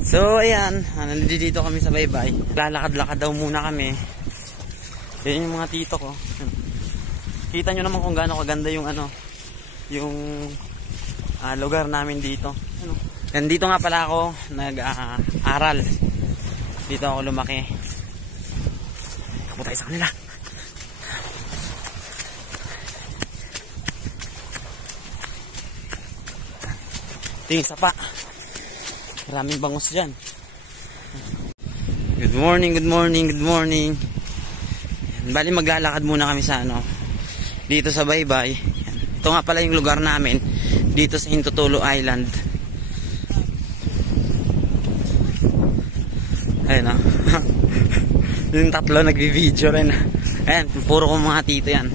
So ayan, nandito kami sa baybay. Lalakad-lakad daw muna kami. Yan yung mga tito ko. Kita nyo naman kung gaano kaganda yung yung lugar namin dito. Yan, dito nga pala ako nag-aral. Dito ako lumaki. Takbo tayo sa kanila. Tingin sa pa. Maraming bangus dyan. Good morning, good morning, good morning. Yan, bali maglalakad muna kami sa dito sa baybay. Yan. Ito nga pala yung lugar namin dito sa Hintutulo Island. Ayun o. Yung tatlo nagbi-video rin. Ayan, puro kong mga tito yan.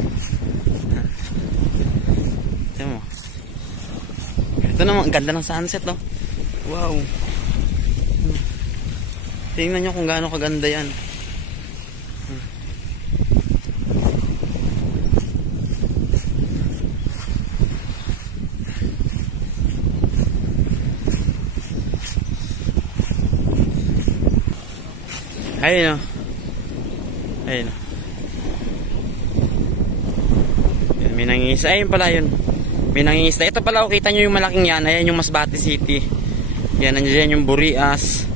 Ito mo. Ito naman, ganda ng sunset no. Wow. Tingnan nyo kung gaano kaganda yan. Ayun o. Ayun o. May nangingisda. Ayun pala yun. May nangingisda. Ito pala, kita nyo yung malaking yan. Ayan yung Masbate City. Yan, nandiyan yung Burias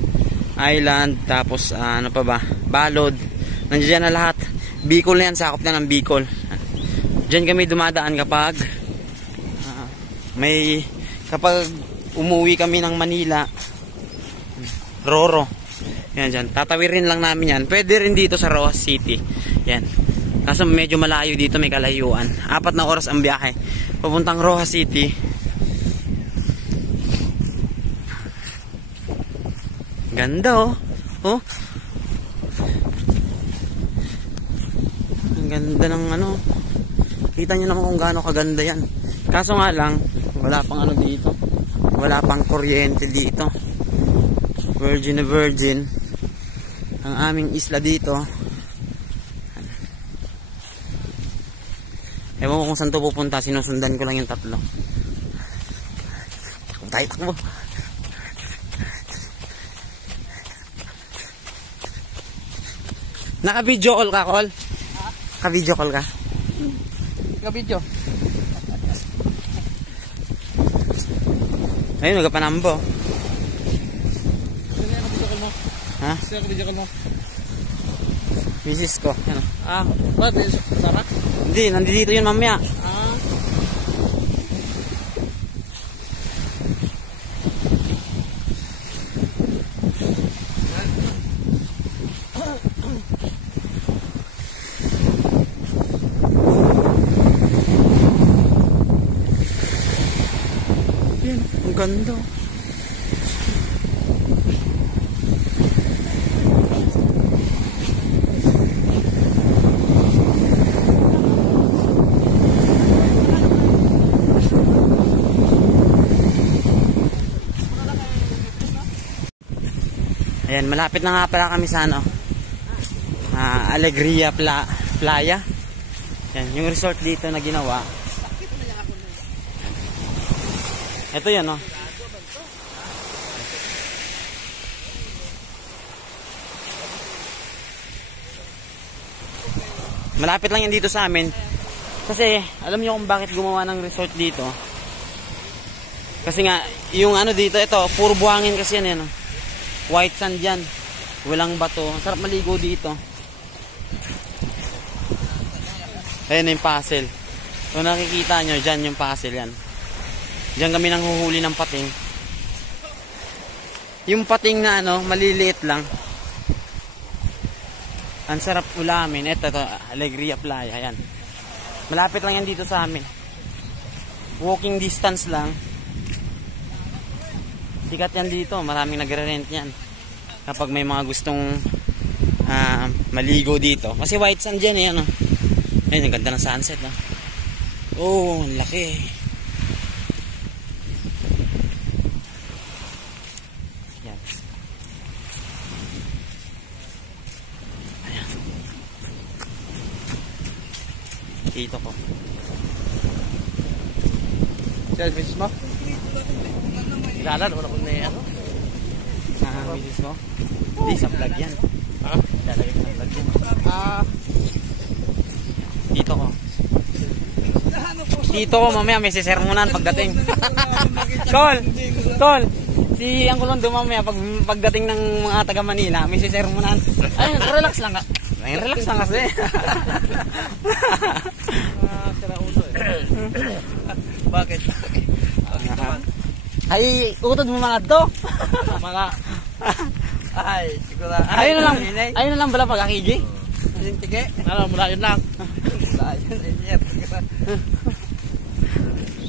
Island. Tapos ano pa ba? Balod. Nandiyan na lahat. Bicol na yan. Sakop na ng Bicol. Diyan kami dumadaan kapag kapag umuwi kami ng Manila. Roro. Yan dyan. Tatawirin lang namin yan. Pwede rin dito sa Rojas City. Yan. Kaso medyo malayo dito, may kalayuan. 4 na oras ang biyahe. Papuntang Rojas City. Ganda oh. Oh. Ang ganda ng Kita nyo naman kung gaano kaganda yan. Kaso nga lang, wala pang dito. Wala pang kuryente dito. Virgin na virgin ang aming isla dito. Ewan ko kung saan to pupunta. Sinusundan ko lang yung tatlo. Takbo. Naka-video call ka, Col? Naka-video call ka? Naka-video. Ayun, nagpapanambo. Ha? Sino ka-video call mo? Misis ko. Ano? Ba't? Sarap? Hindi, nandito yun mamaya. Yan, ang ganda. Ayan, malapit na nga pala kami sa Alegria Playa. Yan, yung resort dito na ginawa. Ito yan Malapit lang yan dito sa amin. Kasi, alam nyo kung bakit gumawa ng resort dito? Kasi nga, yung dito, ito, puro buhangin kasi yan white sand yan. Walang bato. Sarap maligo dito. Ayan na yung puzzle. Kung nakikita nyo, dyan yung puzzle yan. Dyan kami nanghuhuli ng pating. Yung pating na maliliit lang. Ang sarap ulamin. Ito, Alegria Playa. Ayan. Malapit lang yan dito sa amin. Walking distance lang. Sikat yan dito. Maraming nagre-rent yan. Kapag may mga gustong maligo dito. Kasi white sand dyan Ayun, ang ganda ng sunset Oh, ang laki. Yan. Ayan. Dito ko. Selfish mo? Ilalan, wala kong misis mo? Hindi, sa vlog yan. Ha? Lalagay ko sa vlog yan. Dito ko. Dito ko, mamaya may sisermonan pagdating. Tol! Si Uncle Rondo mamaya pagdating ng mga taga Manila, may sisermonan. Ay, relax lang ka. Ay, relax lang kasi. Sira ulo eh. Bakit? Ay, utod mo mga to. Mga... Ay, siguro. Ayun na lang bala pag-akigi. Yung tige? Ano, mula yun lang. Mula yun, ay siya.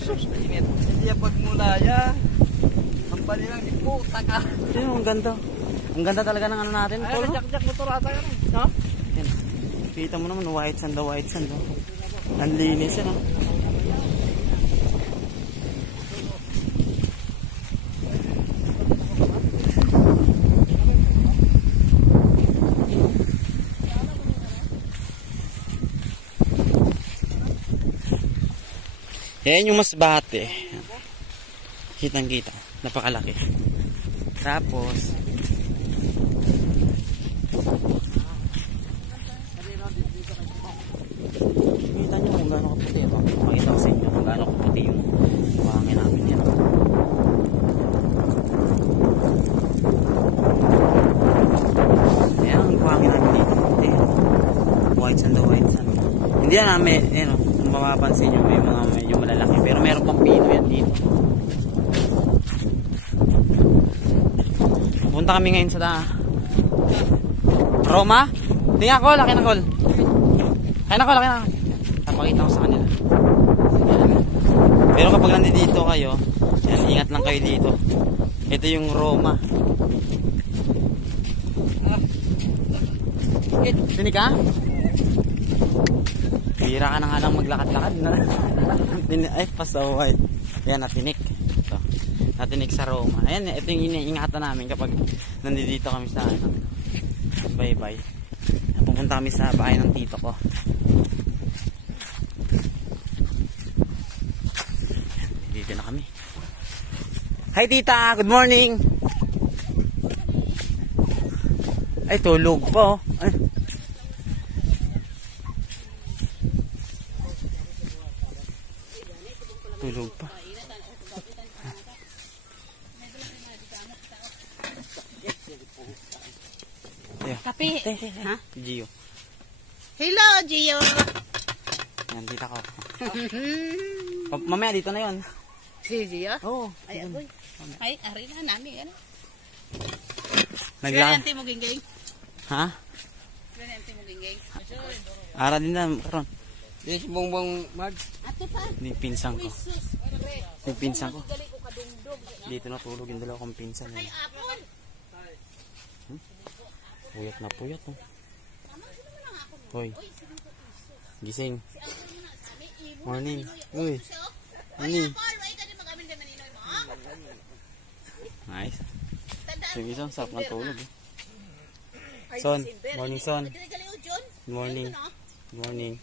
Sus, init. Siya pagmula yan. Ang bali lang, di puta ka. Ayun, ang ganda. Ang ganda talaga ng ano natin. Ay, jak-jak motor ata yan. No? Yan. Kita mo naman, white sand. Ang linis yan. Yan yung masbate. Kitang kita. Napakalaki. Tapos kita nyo kung gaano kaputi ito. Makita ko sa inyo kung gaano kaputi yung buhangin namin yan. Ayan ang buhangin namin dito. White sand. Hindi na namin, kung mapapansin nyo, may mga medyo malalaki. Pero meron pang pino yan dito. Pupunta kami ngayon sa Roma. Tingnan ko, laki na call. Kaya na call. Napakita ko sa kanila. Pero kapag nandito kayo, yan, ingat lang kayo dito. Ito yung Roma. Tinig ka? Bira ka na nga lang maglakad-lakad na. Ay, pasaway. Yan, natinik. Ito. Natinik sa Roma. Ayan, ito yung iniingatan namin kapag nandito kami sa bye-bye. Pupunta kami sa bahay ng tito ko. Dito na kami. Hi tita, good morning. Ay, tulog po. Ay. Tulog pa. Kape. Ha? Gio. Hello, Gio. Yan, tita ko. Mamaya dito na yon. Si Gio? Oo. Ay, agoy. Ay, ari na namin. Ano? Nagla. Ganyan mo gingging. Ha? Ganyan mo gingging. Ara din na karon. Di si Bongbong Mag. Ato pa. Ni pinsang ko. Jesus. Ni pinsang ko. Gali ko kadungdog. Dito na tulog yung dalawa kong pinsan. Ay, apon. Puyat na puyat. Oh. Hoy. Gising. Morning. Uy. Morning. Nice. Yung isang sarap ng tulog. Son. Morning, son. Good morning. Good morning.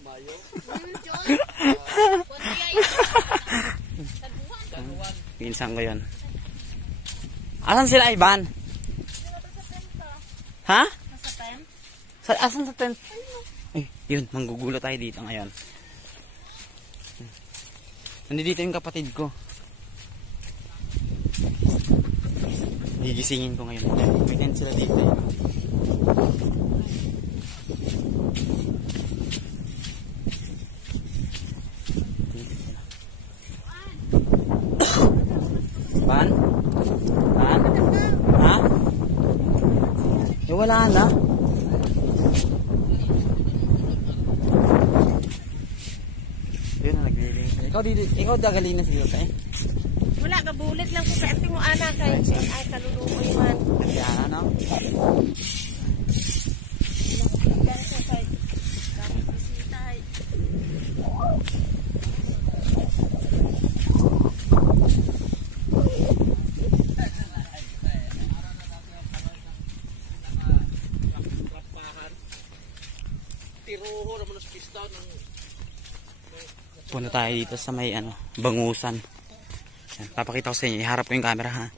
Pinsan ko yun. Asan sila, Ivan? Ha? Asan sa tent? Ay, yun, manggugulo tayo dito ngayon. Nandito yung kapatid ko. Gigisingin ko ngayon. May tent sila dito. Ban? Ban? Ha? Eh, wala na. Yun na, naglilinis. Ikaw dagalina siguro tayo. Wala, kabulit lang ko sa ating mo anak. Ay, kalulukoy man. Kaya ano? Tiruho naman sa pista ng... Punta tayo dito sa may bangusan. Yan, papakita ko sa inyo. Iharap ko yung camera ha.